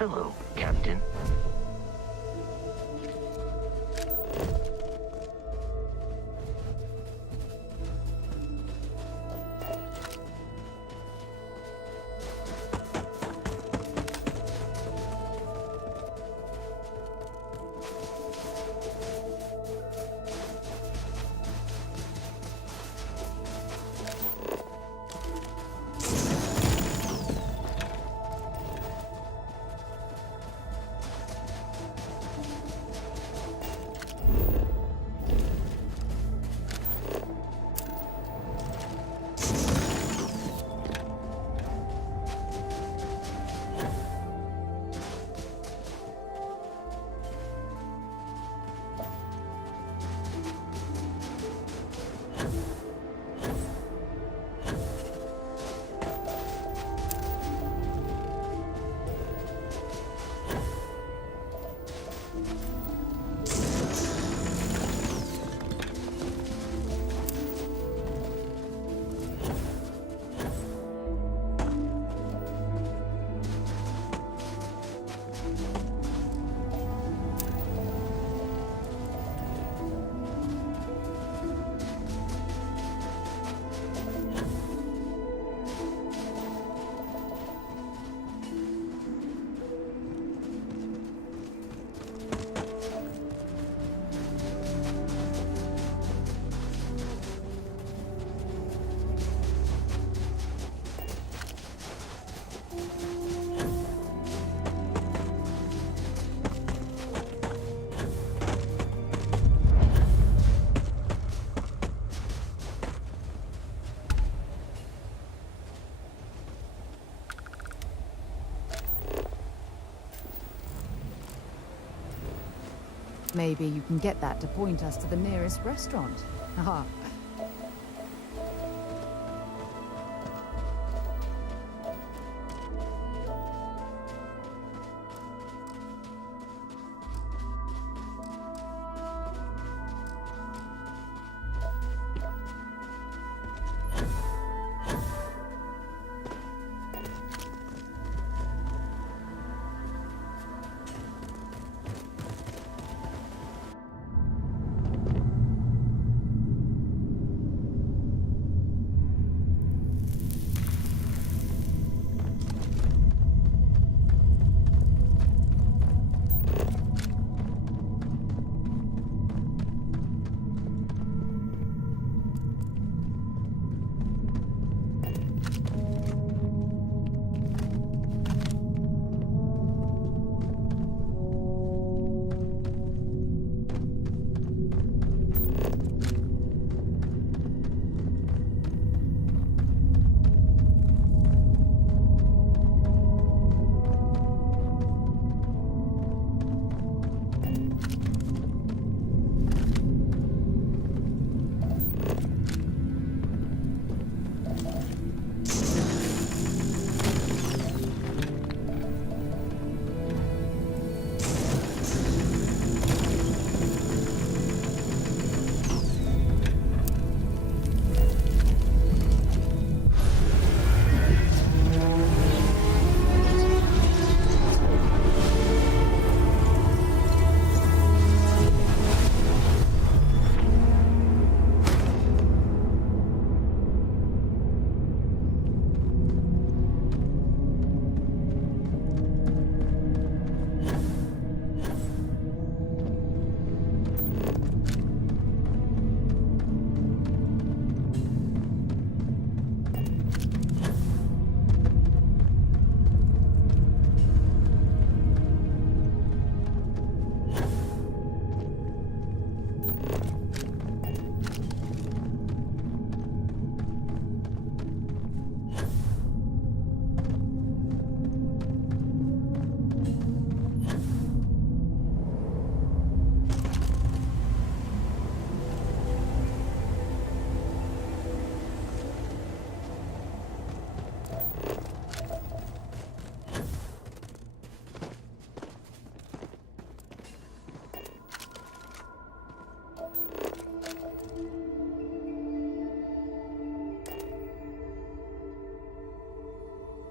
Hello, Captain. Maybe you can get that to point us to the nearest restaurant. Haha.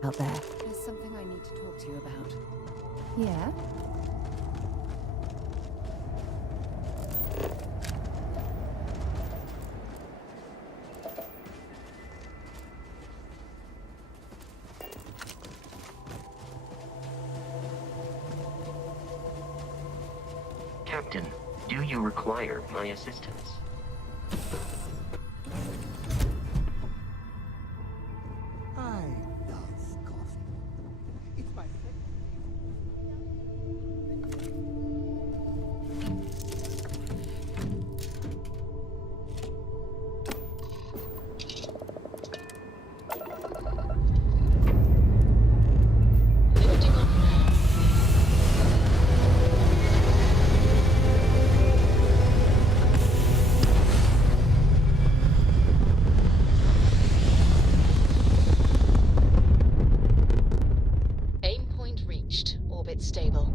out there. There's something I need to talk to you about. Yeah? Captain, do you require my assistance? I love coffee. It's my Lifting off now. Aim point reached. Orbit stable.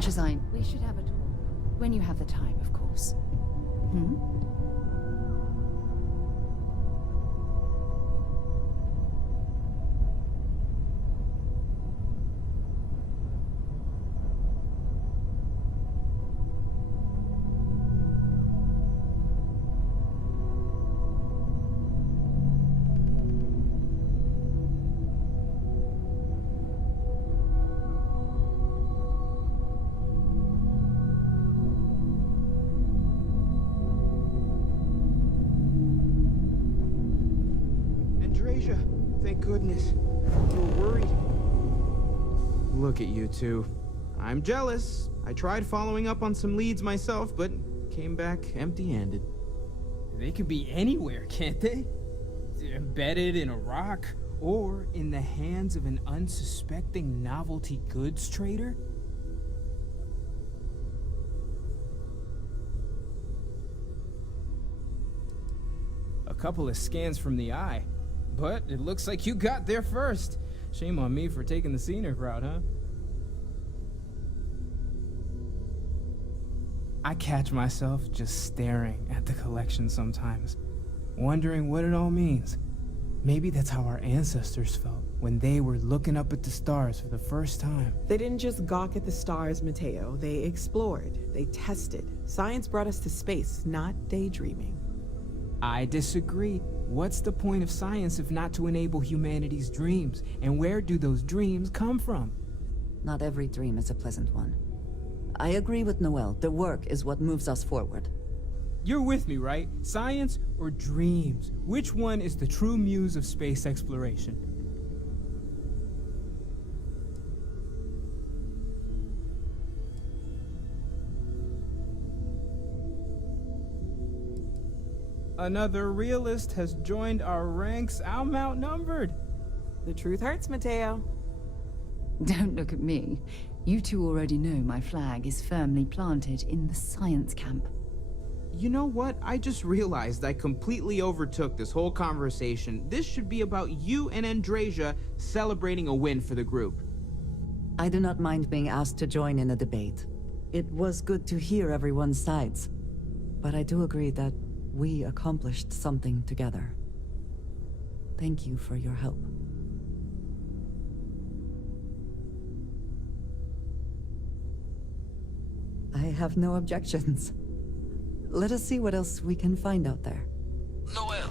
Design. We should have a talk. When you have the time, of course. Hmm? Thank goodness. You were worried. Look at you two. I'm jealous. I tried following up on some leads myself, but came back empty-handed. They could be anywhere, can't they? Embedded in a rock, or in the hands of an unsuspecting novelty goods trader? A couple of scans from the eye. But it looks like you got there first. Shame on me for taking the scenic route, huh? I catch myself just staring at the collection sometimes, wondering what it all means. Maybe that's how our ancestors felt when they were looking up at the stars for the first time. They didn't just gawk at the stars, Mateo. They explored. They tested. Science brought us to space, not daydreaming. I disagree. What's the point of science if not to enable humanity's dreams? And where do those dreams come from? Not every dream is a pleasant one. I agree with Noel. The work is what moves us forward. You're with me, right? Science or dreams? Which one is the true muse of space exploration? Another realist has joined our ranks. I'm outnumbered. The truth hurts, Mateo. Don't look at me. You two already know my flag is firmly planted in the science camp. You know what? I just realized I completely overtook this whole conversation. This should be about you and Andrasia celebrating a win for the group. I do not mind being asked to join in a debate. It was good to hear everyone's sides. But I do agree that we accomplished something together. Thank you for your help. I have no objections. Let us see what else we can find out there. Noel,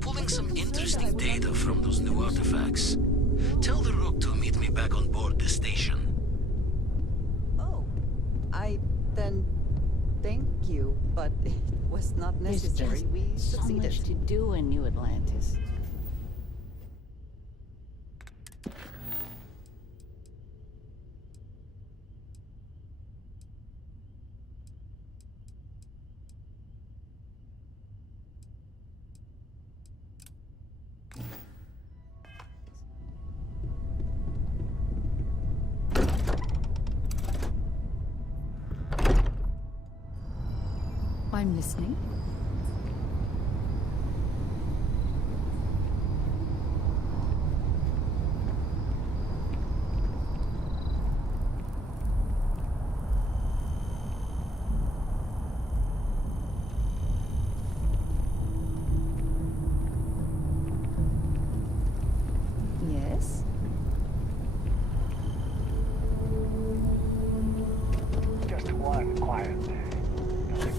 pulling some interesting data from those new artifacts. Tell the Rook to meet me back on board the station. Oh, then thank you, but it was not necessary. We so succeeded. much to do in New Atlantis. I'm listening. Yes? Just one quiet day. Nothing else.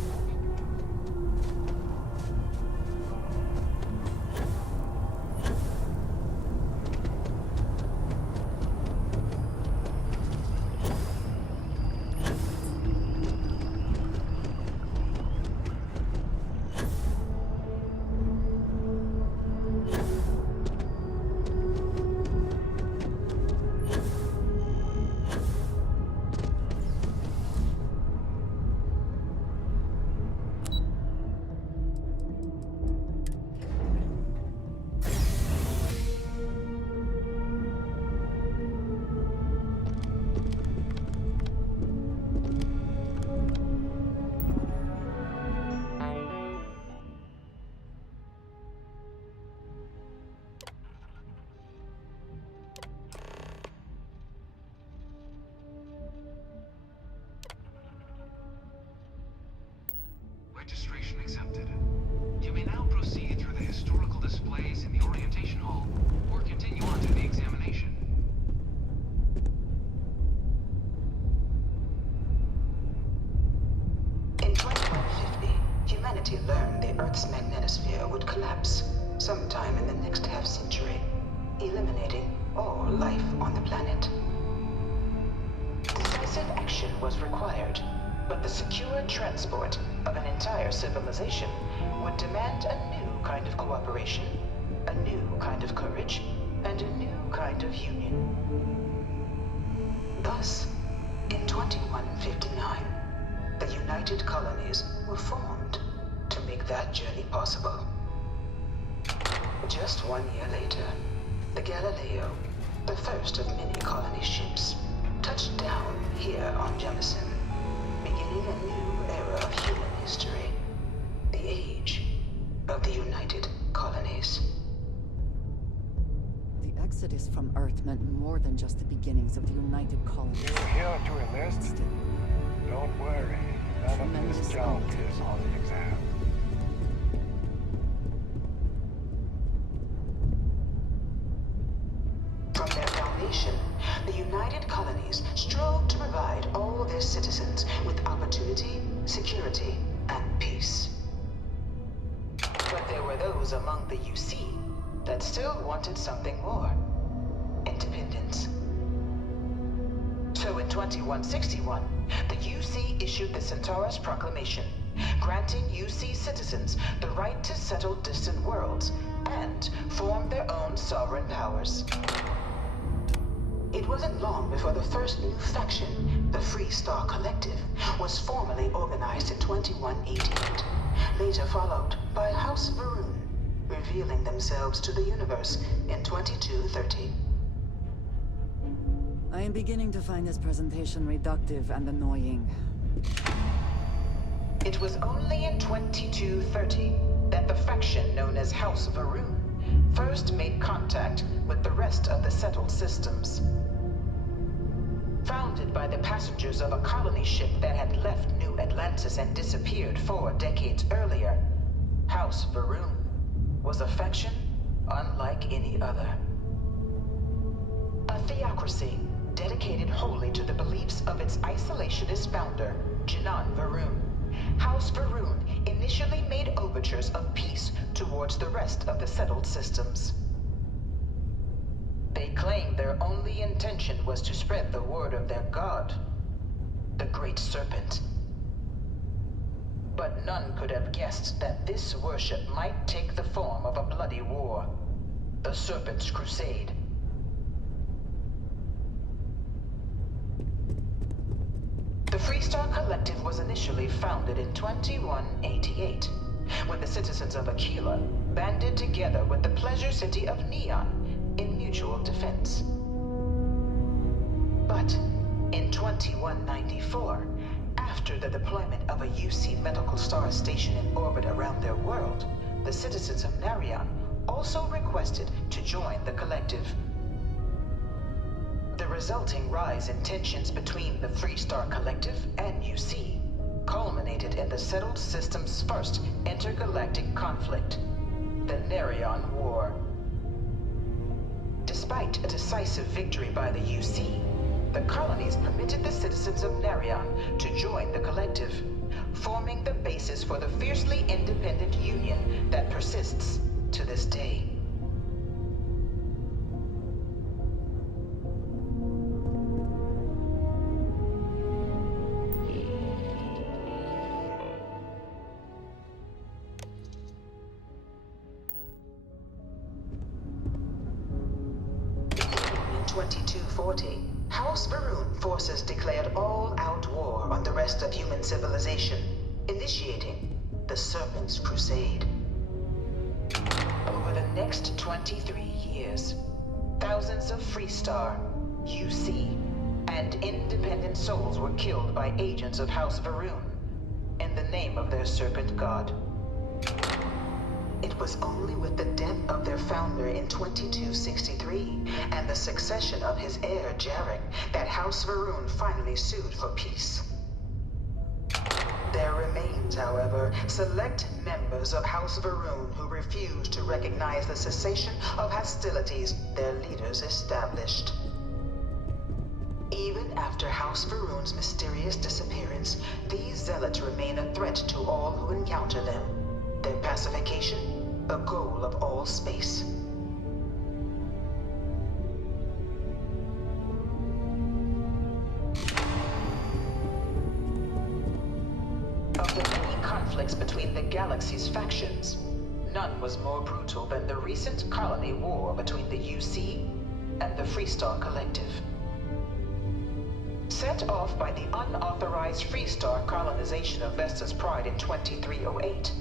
Registration accepted. You may now proceed through the historical displays in the orientation hall, or continue on to the examination. In 2150, humanity learned the Earth's magnetosphere would collapse sometime in the next half-century, eliminating all life on the planet. Decisive action was required, but the secure transport of an entire civilization would demand a new kind of cooperation, a new kind of courage, and a new kind of union. Thus, in 2159, the United Colonies were formed to make that journey possible. Just 1 year later, the Galileo, the first of many colony ships, touched down here on Jemison, beginning a new era of human history, the age of the United Colonies. The exodus from Earth meant more than just the beginnings of the United Colonies. You're here to enlist? Don't worry. None of this junk is on the exam. From their foundation, the United Colonies strove to provide all their citizens with opportunity, security, and peace. But there were those among the UC that still wanted something more. Independence. So in 2161, the UC issued the Centaurus Proclamation, granting UC citizens the right to settle distant worlds and form their own sovereign powers. It wasn't long before the first new faction, the Free Star Collective, was formally organized in 2188, later followed by House Varun, revealing themselves to the universe in 2230. I am beginning to find this presentation reductive and annoying. It was only in 2230 that the faction known as House Varun first made contact with the rest of the settled systems. Founded by the passengers of a colony ship that had left New Atlantis and disappeared 4 decades earlier, House Varun was a faction unlike any other. A theocracy dedicated wholly to the beliefs of its isolationist founder, Jinan Varun, House Varun initially made overtures of peace towards the rest of the settled systems. They claimed their only intention was to spread the word of their god, the Great Serpent. But none could have guessed that this worship might take the form of a bloody war, the Serpent's Crusade. The Freestar Collective was initially founded in 2188, when the citizens of Aquila banded together with the pleasure city of Neon in mutual defense. But in 2194, after the deployment of a UC medical star station in orbit around their world, the citizens of Narion also requested to join the collective. The resulting rise in tensions between the Freestar Collective and UC culminated in the settled system's first intergalactic conflict, the Narion War. Despite a decisive victory by the UC, the colonies permitted the citizens of Narion to join the collective, forming the basis for the fiercely independent union that persists to this day. In 2240, House Varun forces declared all-out war on the rest of human civilization, initiating the Serpent's Crusade. Over the next 23 years, thousands of Freestar, UC, and independent souls were killed by agents of House Varun in the name of their serpent god. It was only with the death of their founder in 2263 and the succession of his heir, Jarek, that House Varun finally sued for peace. There remains, however, select members of House Varun who refuse to recognize the cessation of hostilities their leaders established. Even after House Varun's mysterious disappearance, these zealots remain a threat to all who encounter them. Their pacification, a goal of all space. Of the many conflicts between the galaxy's factions, none was more brutal than the recent colony war between the UC and the Freestar Collective. Set off by the unauthorized Freestar colonization of Vesta's Pride in 2308,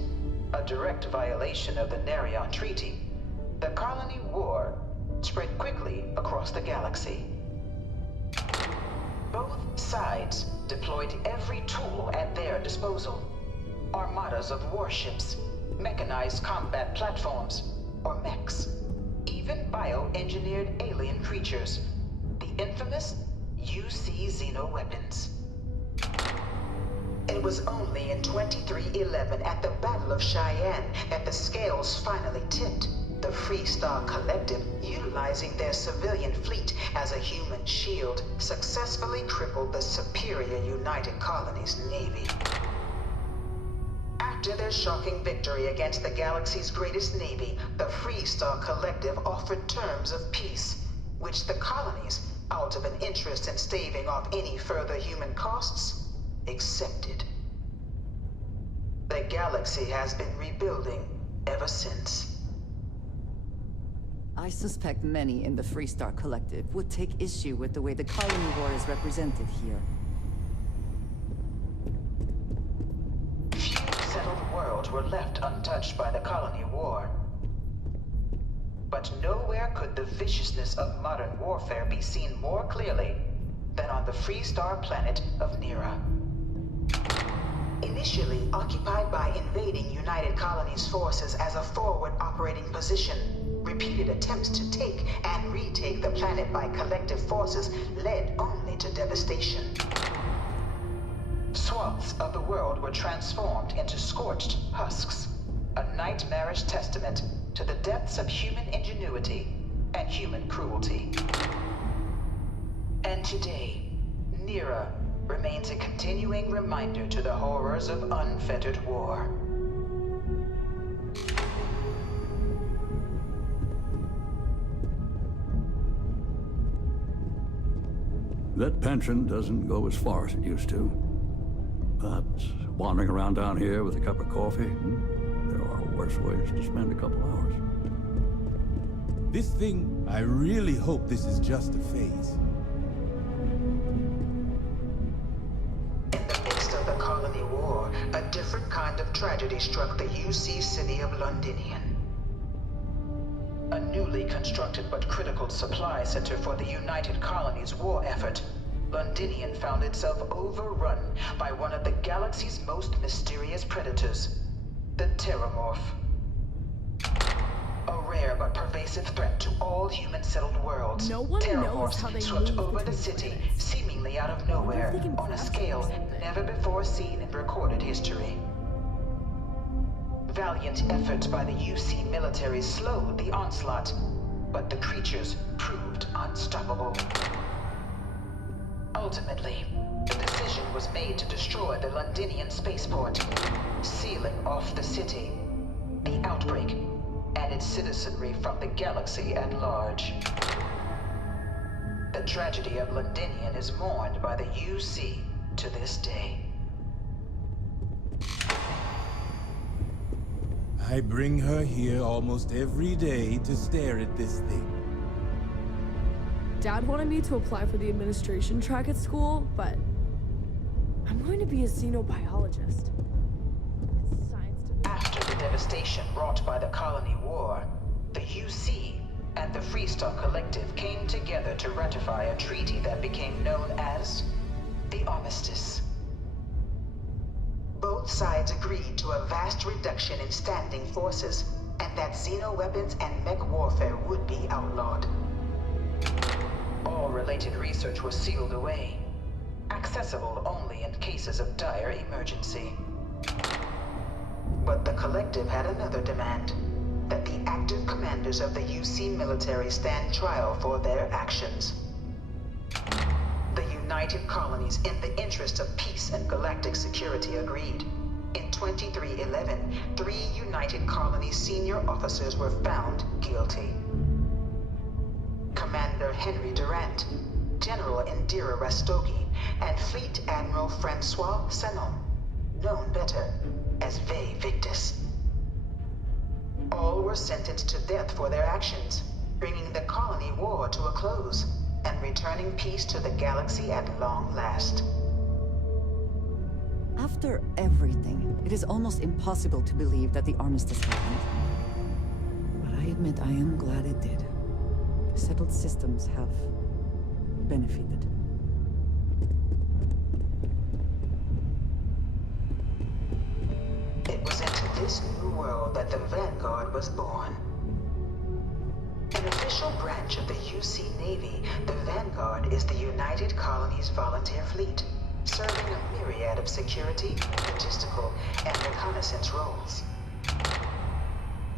a direct violation of the Narion Treaty, the colony war spread quickly across the galaxy. Both sides deployed every tool at their disposal. Armadas of warships, mechanized combat platforms, or mechs, even bioengineered alien creatures, the infamous UC xeno-weapons. It was only in 2311 at the Battle of Cheyenne that the scales finally tipped. The Freestar Collective, utilizing their civilian fleet as a human shield, successfully crippled the superior United Colonies Navy. After their shocking victory against the galaxy's greatest navy, the Freestar Collective offered terms of peace, which the colonies, out of an interest in staving off any further human costs, accepted. The galaxy has been rebuilding ever since. I suspect many in the Freestar Collective would take issue with the way the colony war is represented here. Few settled worlds were left untouched by the colony war. But nowhere could the viciousness of modern warfare be seen more clearly than on the Freestar planet of Nira. Initially occupied by invading United Colonies forces as a forward operating position, repeated attempts to take and retake the planet by collective forces led only to devastation. Swaths of the world were transformed into scorched husks, a nightmarish testament to the depths of human ingenuity and human cruelty. And today, Nira, remains a continuing reminder to the horrors of unfettered war. That pension doesn't go as far as it used to. But wandering around down here with a cup of coffee, there are worse ways to spend a couple hours. This thing, I really hope this is just a phase. In the midst of the colony war, a different kind of tragedy struck the UC city of Londinian. A newly constructed but critical supply center for the United Colonies' war effort, Londinian found itself overrun by one of the galaxy's most mysterious predators, the Terramorph. A rare but pervasive threat to all human-settled worlds, No one knows Terramorphs how they swept move over the between city, planets. seemingly out of nowhere, they can on a craft scale something. never before seen in recorded history. Valiant efforts by the UC military slowed the onslaught, but the creatures proved unstoppable. Ultimately, the decision was made to destroy the Londinian spaceport, sealing off the city, the outbreak, and its citizenry from the galaxy at large. The tragedy of Londinian is mourned by the UC to this day. I bring her here almost every day to stare at this thing. Dad wanted me to apply for the administration track at school, but I'm going to be a xenobiologist. It's science to... After the devastation wrought by the colony war, the UC and the Freestock Collective came together to ratify a treaty that became known as the Armistice. Both sides agreed to a vast reduction in standing forces, and that xeno-weapons and mech warfare would be outlawed. All related research was sealed away, accessible only in cases of dire emergency. But the Collective had another demand, that the active commanders of the UC military stand trial for their actions. The United Colonies, in the interest of peace and galactic security, agreed. In 2311, 3 United Colonies senior officers were found guilty. Commander Henry Durant, General Indira Rastogi, and Fleet Admiral Francois Sanon, known better as Ve Victus. All were sentenced to death for their actions, bringing the colony war to a close and returning peace to the galaxy at long last. After everything, it is almost impossible to believe that the armistice happened. But I admit I am glad it did. The settled systems have benefited. It was into this new world that the Vanguard was born. An official branch of the UC Navy, the Vanguard is the United Colonies Volunteer Fleet, serving a myriad of security, logistical, and reconnaissance roles.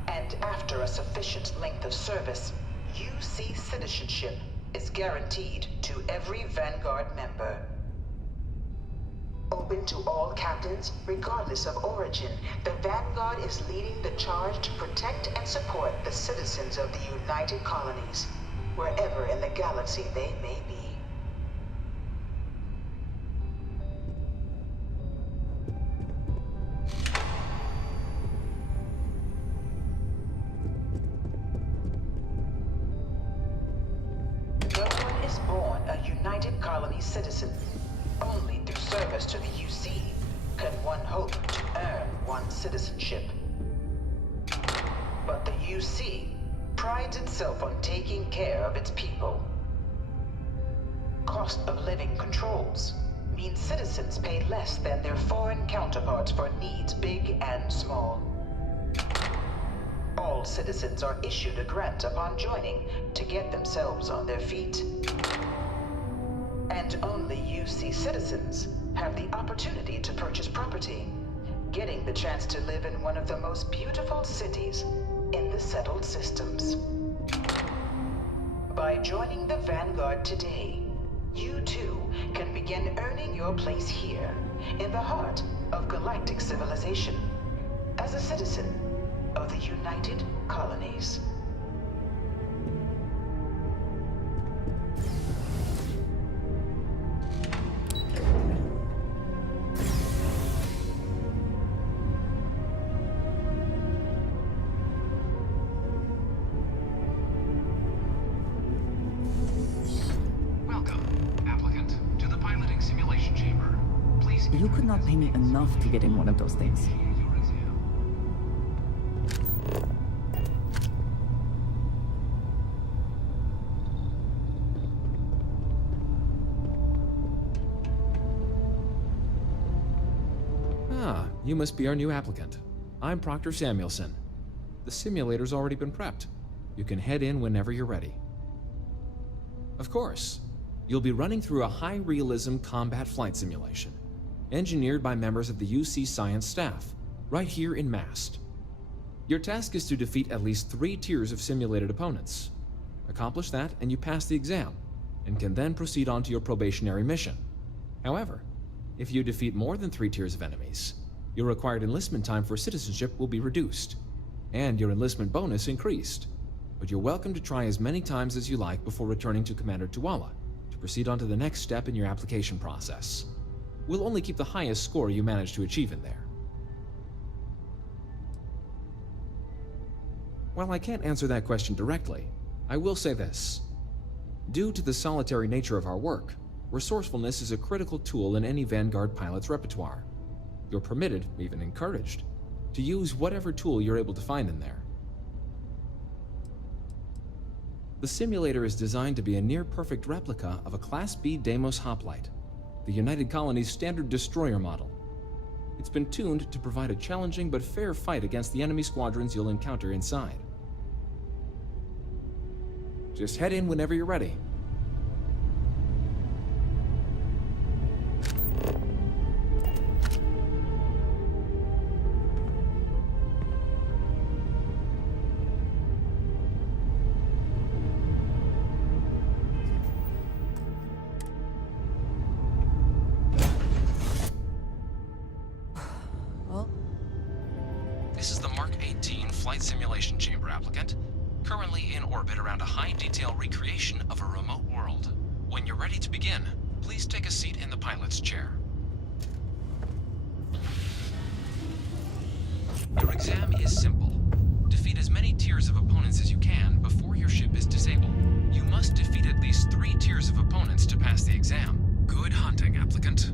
And after a sufficient length of service, UC citizenship is guaranteed to every Vanguard member. Open to all captains, regardless of origin, the Vanguard is leading the charge to protect and support the citizens of the United Colonies, wherever in the galaxy they may be. No one is born a United Colony citizen. Only through service to the UC can one hope to earn one's citizenship. But the UC prides itself on taking care of its people. Cost of living controls mean citizens pay less than their foreign counterparts for needs big and small. All citizens are issued a grant upon joining to get themselves on their feet. And only UC citizens have the opportunity to purchase property, getting the chance to live in one of the most beautiful cities in the settled systems. By joining the Vanguard today, you too can begin earning your place here, in the heart of galactic civilization, as a citizen of the United Colonies. You could not pay me enough to get in one of those things. Ah, you must be our new applicant. I'm Proctor Samuelson. The simulator's already been prepped. You can head in whenever you're ready. Of course, you'll be running through a high-realism combat flight simulation, engineered by members of the UC Science staff, right here in Mast. Your task is to defeat at least 3 tiers of simulated opponents. Accomplish that and you pass the exam, and can then proceed on to your probationary mission. However, if you defeat more than 3 tiers of enemies, your required enlistment time for citizenship will be reduced, and your enlistment bonus increased. But you're welcome to try as many times as you like before returning to Commander Tuala to proceed on to the next step in your application process. We'll only keep the highest score you manage to achieve in there. While I can't answer that question directly, I will say this. Due to the solitary nature of our work, resourcefulness is a critical tool in any Vanguard pilot's repertoire. You're permitted, even encouraged, to use whatever tool you're able to find in there. The simulator is designed to be a near-perfect replica of a Class B Deimos hoplite, the United Colony's standard destroyer model. It's been tuned to provide a challenging but fair fight against the enemy squadrons you'll encounter inside. Just head in whenever you're ready. This is the Mark 18 Flight Simulation Chamber applicant, currently in orbit around a high-detail recreation of a remote world. When you're ready to begin, please take a seat in the pilot's chair. Your exam is simple. Defeat as many tiers of opponents as you can before your ship is disabled. You must defeat at least 3 tiers of opponents to pass the exam. Good hunting, applicant.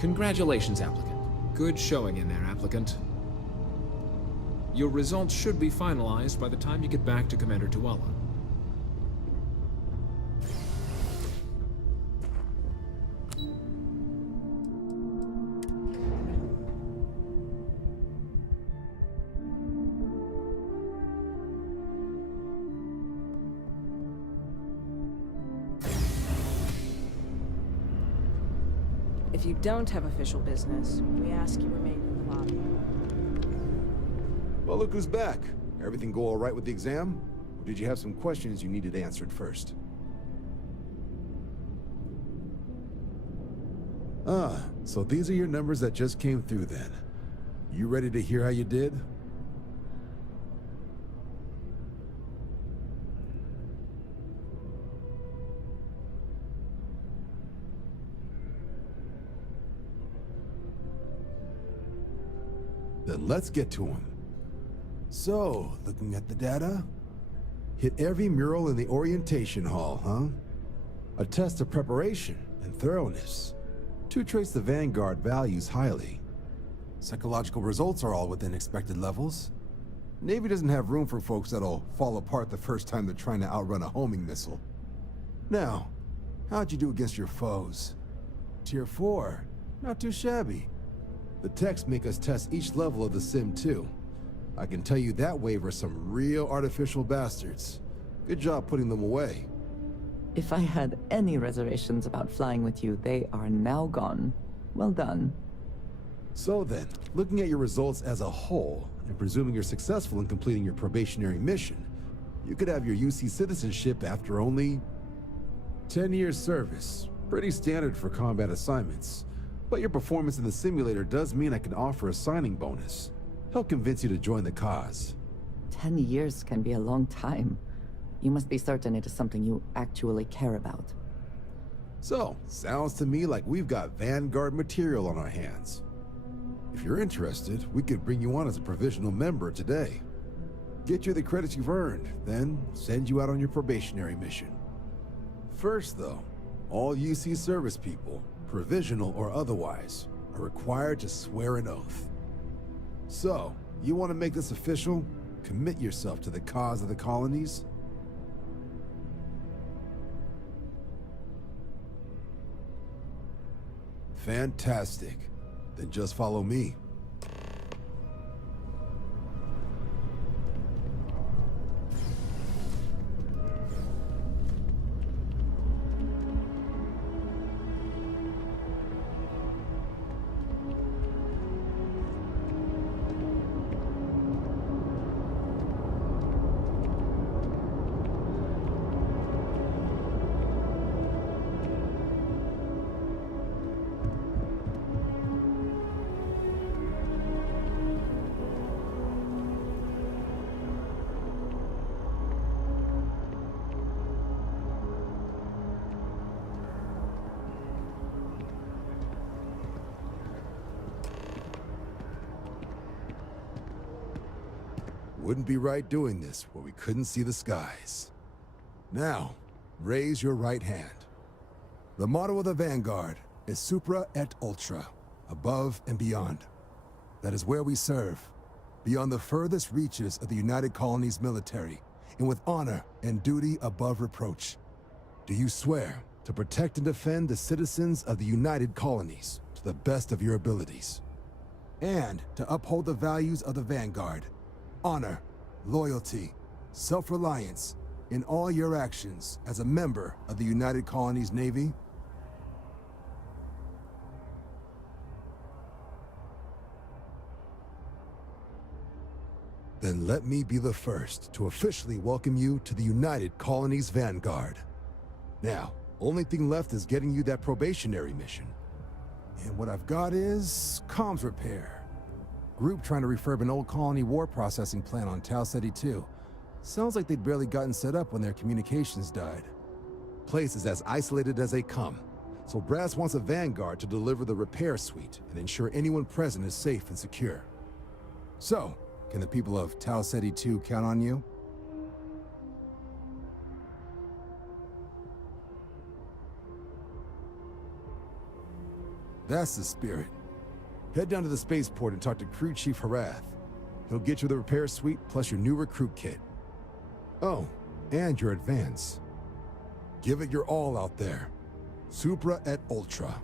Congratulations, applicant. Good showing in there, applicant. Your results should be finalized by the time you get back to Commander Tuala. If you don't have official business, we ask you remain in the lobby. Well, look who's back. Everything go all right with the exam? Or did you have some questions you needed answered first? Ah, so these are your numbers that just came through then. You ready to hear how you did? Then let's get to them. So, looking at the data, hit every mural in the orientation hall, huh? A test of preparation and thoroughness. To trace the Vanguard values highly. Psychological results are all within expected levels. Navy doesn't have room for folks that'll fall apart the first time they're trying to outrun a homing missile. Now, how'd you do against your foes? Tier 4, not too shabby. The techs make us test each level of the sim too. I can tell you that waiver's some real artificial bastards. Good job putting them away. If I had any reservations about flying with you, they are now gone. Well done. So then, looking at your results as a whole, and presuming you're successful in completing your probationary mission, you could have your UC citizenship after only 10 years service. Pretty standard for combat assignments. But your performance in the simulator does mean I can offer a signing bonus. Help convince you to join the cause. 10 years can be a long time. You must be certain it is something you actually care about. So, sounds to me like we've got Vanguard material on our hands. If you're interested, we could bring you on as a provisional member today. Get you the credits you've earned, then send you out on your probationary mission. First though, all UC service people, provisional or otherwise, are required to swear an oath. So, you want to make this official? Commit yourself to the cause of the colonies? Fantastic. Then just follow me. Wouldn't be right doing this where we couldn't see the skies. Now, raise your right hand. The motto of the Vanguard is Supra et Ultra, above and beyond. That is where we serve, beyond the furthest reaches of the United Colonies military, and with honor and duty above reproach. Do you swear to protect and defend the citizens of the United Colonies to the best of your abilities? And to uphold the values of the Vanguard, honor, loyalty, self-reliance in all your actions as a member of the United Colonies Navy? Then let me be the first to officially welcome you to the United Colonies Vanguard. Now, only thing left is getting you that probationary mission. And what I've got is comms repair. Group trying to refurb an old colony war processing plant on Tau Ceti 2. Sounds like they'd barely gotten set up when their communications died. Place is as isolated as they come, so Brass wants a Vanguard to deliver the repair suite and ensure anyone present is safe and secure. So, can the people of Tau Ceti 2 count on you? That's the spirit. Head down to the spaceport and talk to Crew Chief Harath. He'll get you the repair suite plus your new recruit kit. Oh, and your advance. Give it your all out there. Supra et Ultra.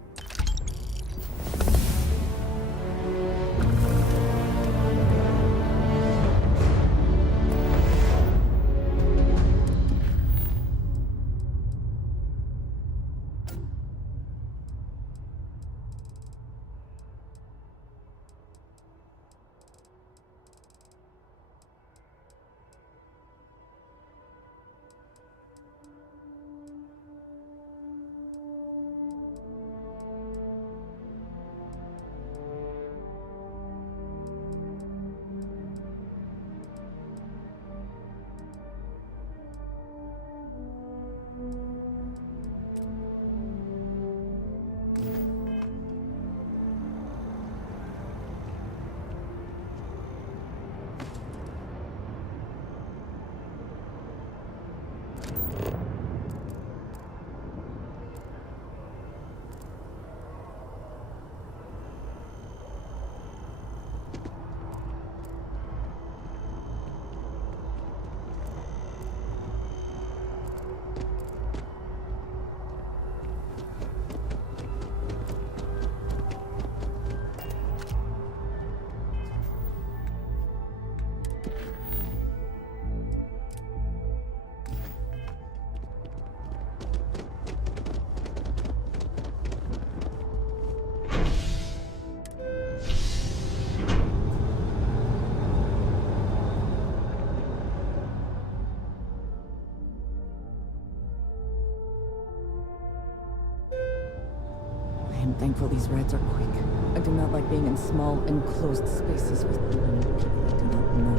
I'm thankful these rides are quick. I do not like being in small, enclosed spaces with people I do not know.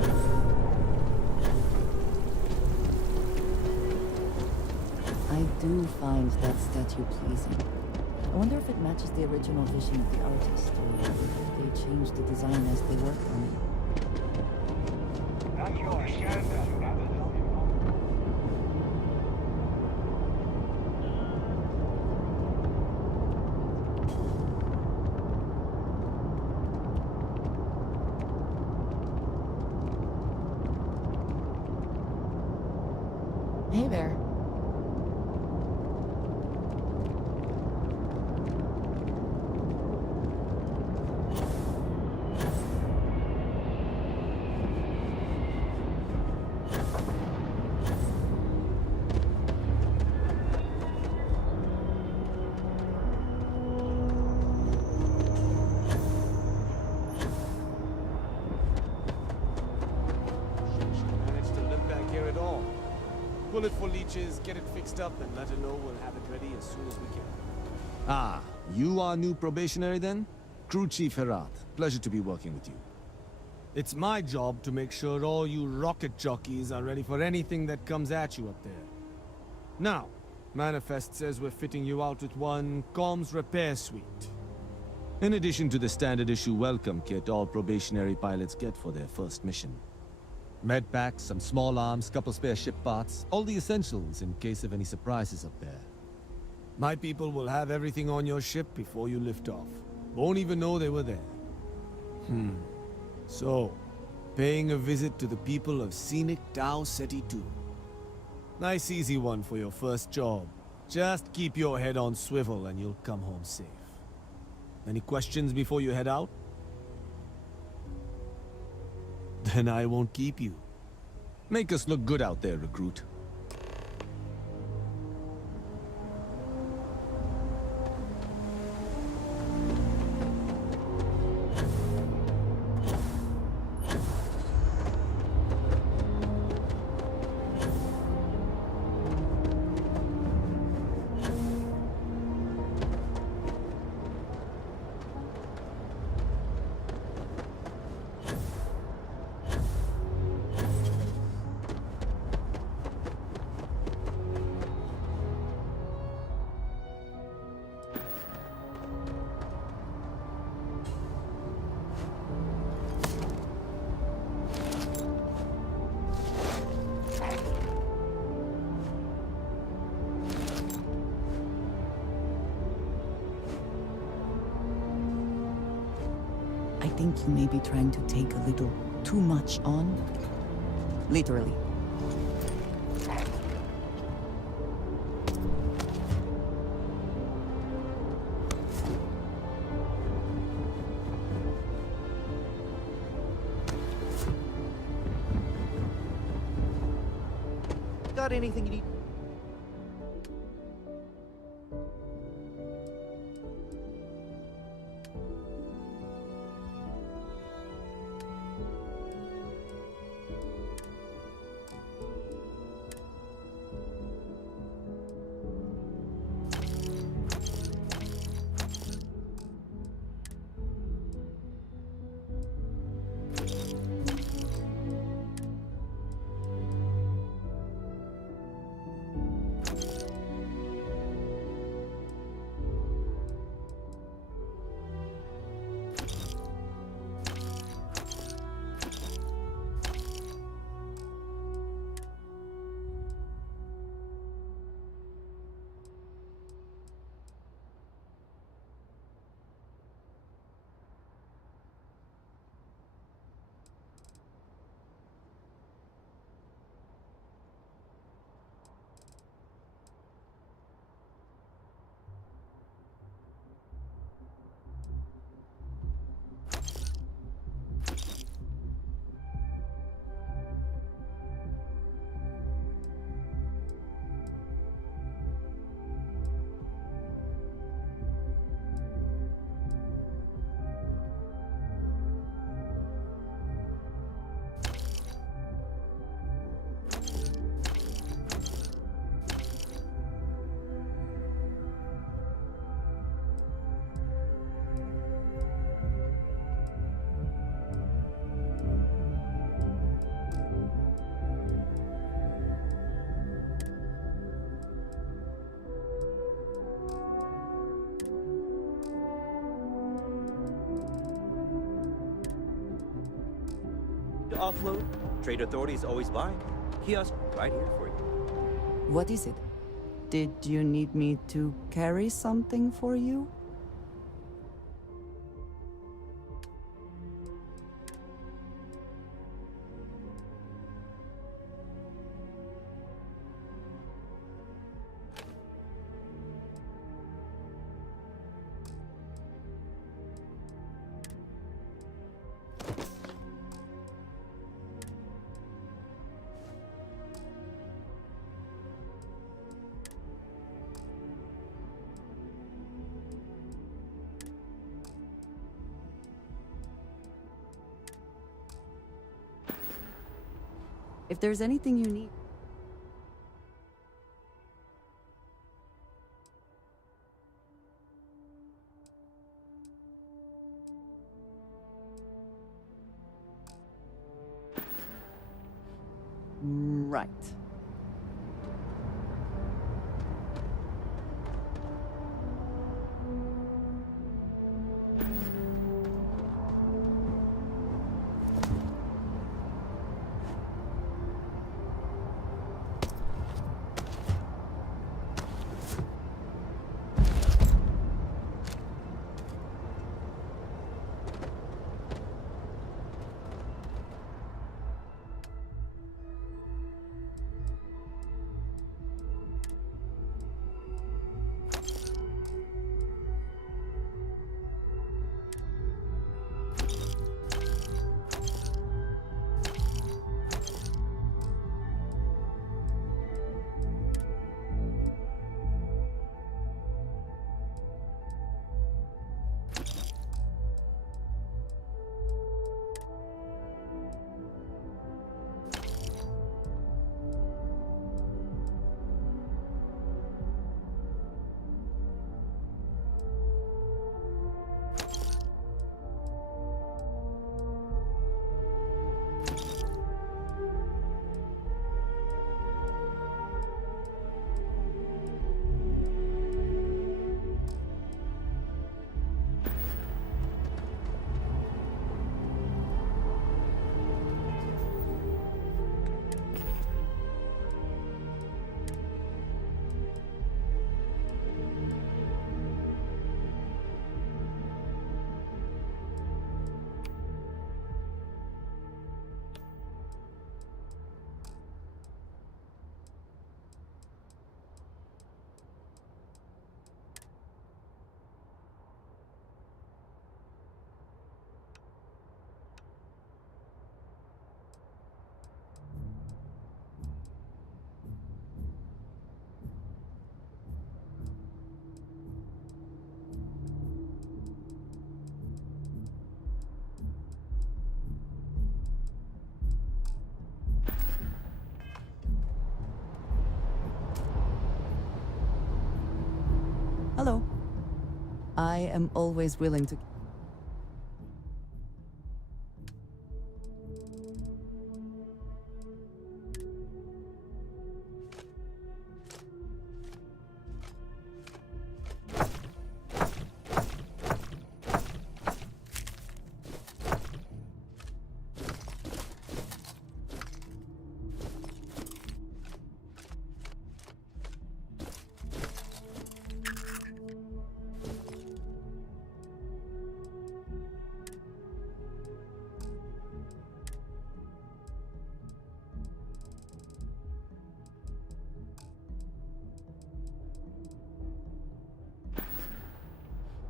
I do find that statue pleasing. I wonder if it matches the original vision of the artist, or if they changed the design as they worked on it. Hey there. Managed to live back here at all. Pull it for leeches, get it fixed up, and let her know we'll have it ready as soon as we can. Ah, you are new probationary then? Crew Chief Herath. Pleasure to be working with you. It's my job to make sure all you rocket jockeys are ready for anything that comes at you up there. Now, Manifest says we're fitting you out with one comms repair suite. In addition to the standard issue welcome kit all probationary pilots get for their first mission. Med packs, some small arms, couple spare ship parts, all the essentials in case of any surprises up there. My people will have everything on your ship before you lift off. Won't even know they were there. So, paying a visit to the people of scenic Tau Ceti 2. Nice easy one for your first job. Just keep your head on swivel and you'll come home safe. Any questions before you head out? Then I won't keep you. Make us look good out there, recruit. I think you may be trying to take a little too much on. Literally. Got anything you need? Offload. Trade authorities always buy. Kiosk right here for you. What is it? Did you need me to carry something for you? If there's anything you need... Right. I am always willing to...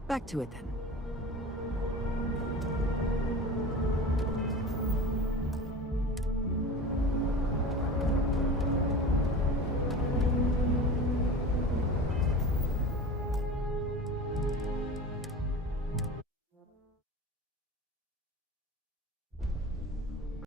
Back to it then.